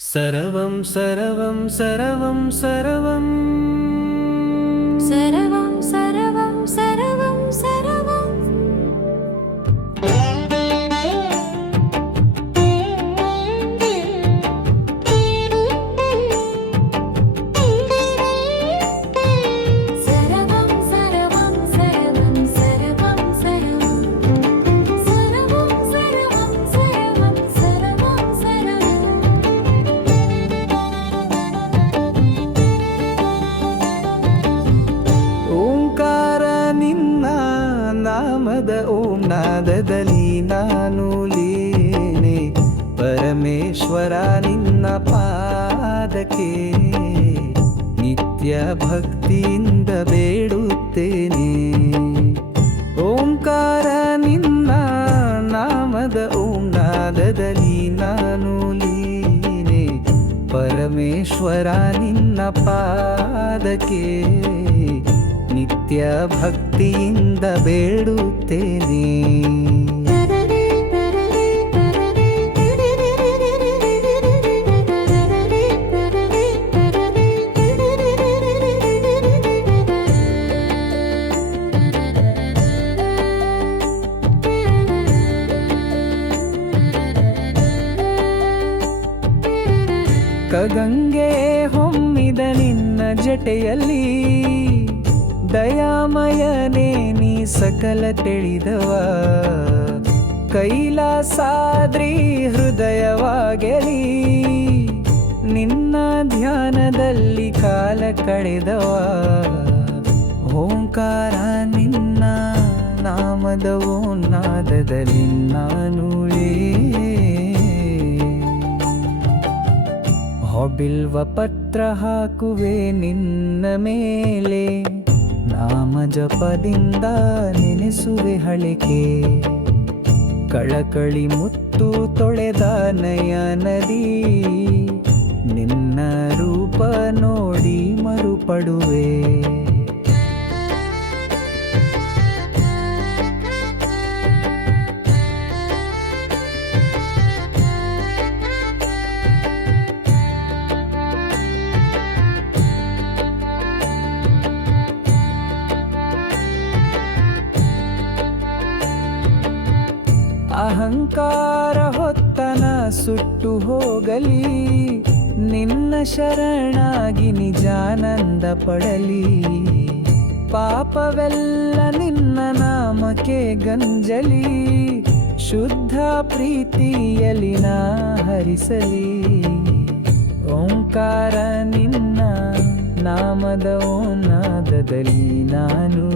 सरवं सरवं सरवं सरवं सरवं सरवं सरवं सरवं सरवं सरवं सरवं सरवं सरवं सरवं सरवं सरवं ಓಂಕಾರ ನಿನ್ನ ನಾಮದ ಓಂ ನಾದದಲ್ಲಿ ನಾನು ಲೀನೆ ಪರಮೇಶ್ವರ ನಿನ್ನ ಪಾದಕ್ಕೆ ನಿತ್ಯ ಭಕ್ತಿಯಿಂದ ಬೇಡುತ್ತೇನೆ. ಓಂಕಾರ ನಿನ್ನ ನಾಮದ ಓಂ ನಾದದಲ್ಲಿ ನಾನು ಲೀನೆ ಪರಮೇಶ್ವರ ನಿನ್ನ ಪಾದಕ್ಕೆ ನಿತ್ಯ ಭಕ್ತಿಯಿಂದ ಬೇಡುತ್ತೇನೆ. ಕಗಂಗೆ ಹೊಮ್ಮಿದ ನಿನ್ನ ಜಟೆಯಲ್ಲಿ ದಯಾಮಯನೇ ನೀ ಸಕಲ ತಿಳಿದವ. ಕೈಲಾಸಾದ್ರಿ ಹೃದಯವಾಗೆಲಿ ನಿನ್ನ ಧ್ಯಾನದಲ್ಲಿ ಕಾಲ ಕಳೆದವ. ಓಂಕಾರ ನಿನ್ನ ನಾಮದ ಓಂ ನಾದದಲ್ಲಿ ನಾನು ಬಿಲ್ವ ಪತ್ರ ಹಾಕುವೆ ನಿನ್ನ ಮೇಲೆ, ನಾಮ ಜಪದಿಂದ ನೆನೆಸುವೆ ಹಳಿಕೆ. ಕಳಕಳಿ ಮುತ್ತು ತೊಳೆದ ನಯನದಿ ನಿನ್ನ ರೂಪ ನೋಡಿ ಮರುಪಡುವೆ. ಅಹಂಕಾರ ಹೊತ್ತನ ಸುಟ್ಟು ಹೋಗಲಿ, ನಿನ್ನ ಶರಣಾಗಿ ನಿಜಾನಂದ ಪಡಲಿ. ಪಾಪವೆಲ್ಲ ನಿನ್ನ ನಾಮಕ್ಕೆ ಗಂಜಲಿ, ಶುದ್ಧ ಪ್ರೀತಿಯಲ್ಲಿ ನಾ ಹರಿಸಲಿ. ಓಂಕಾರ ನಿನ್ನ ನಾಮದ ಓಂ ನಾದದಲ್ಲಿ ನಾನು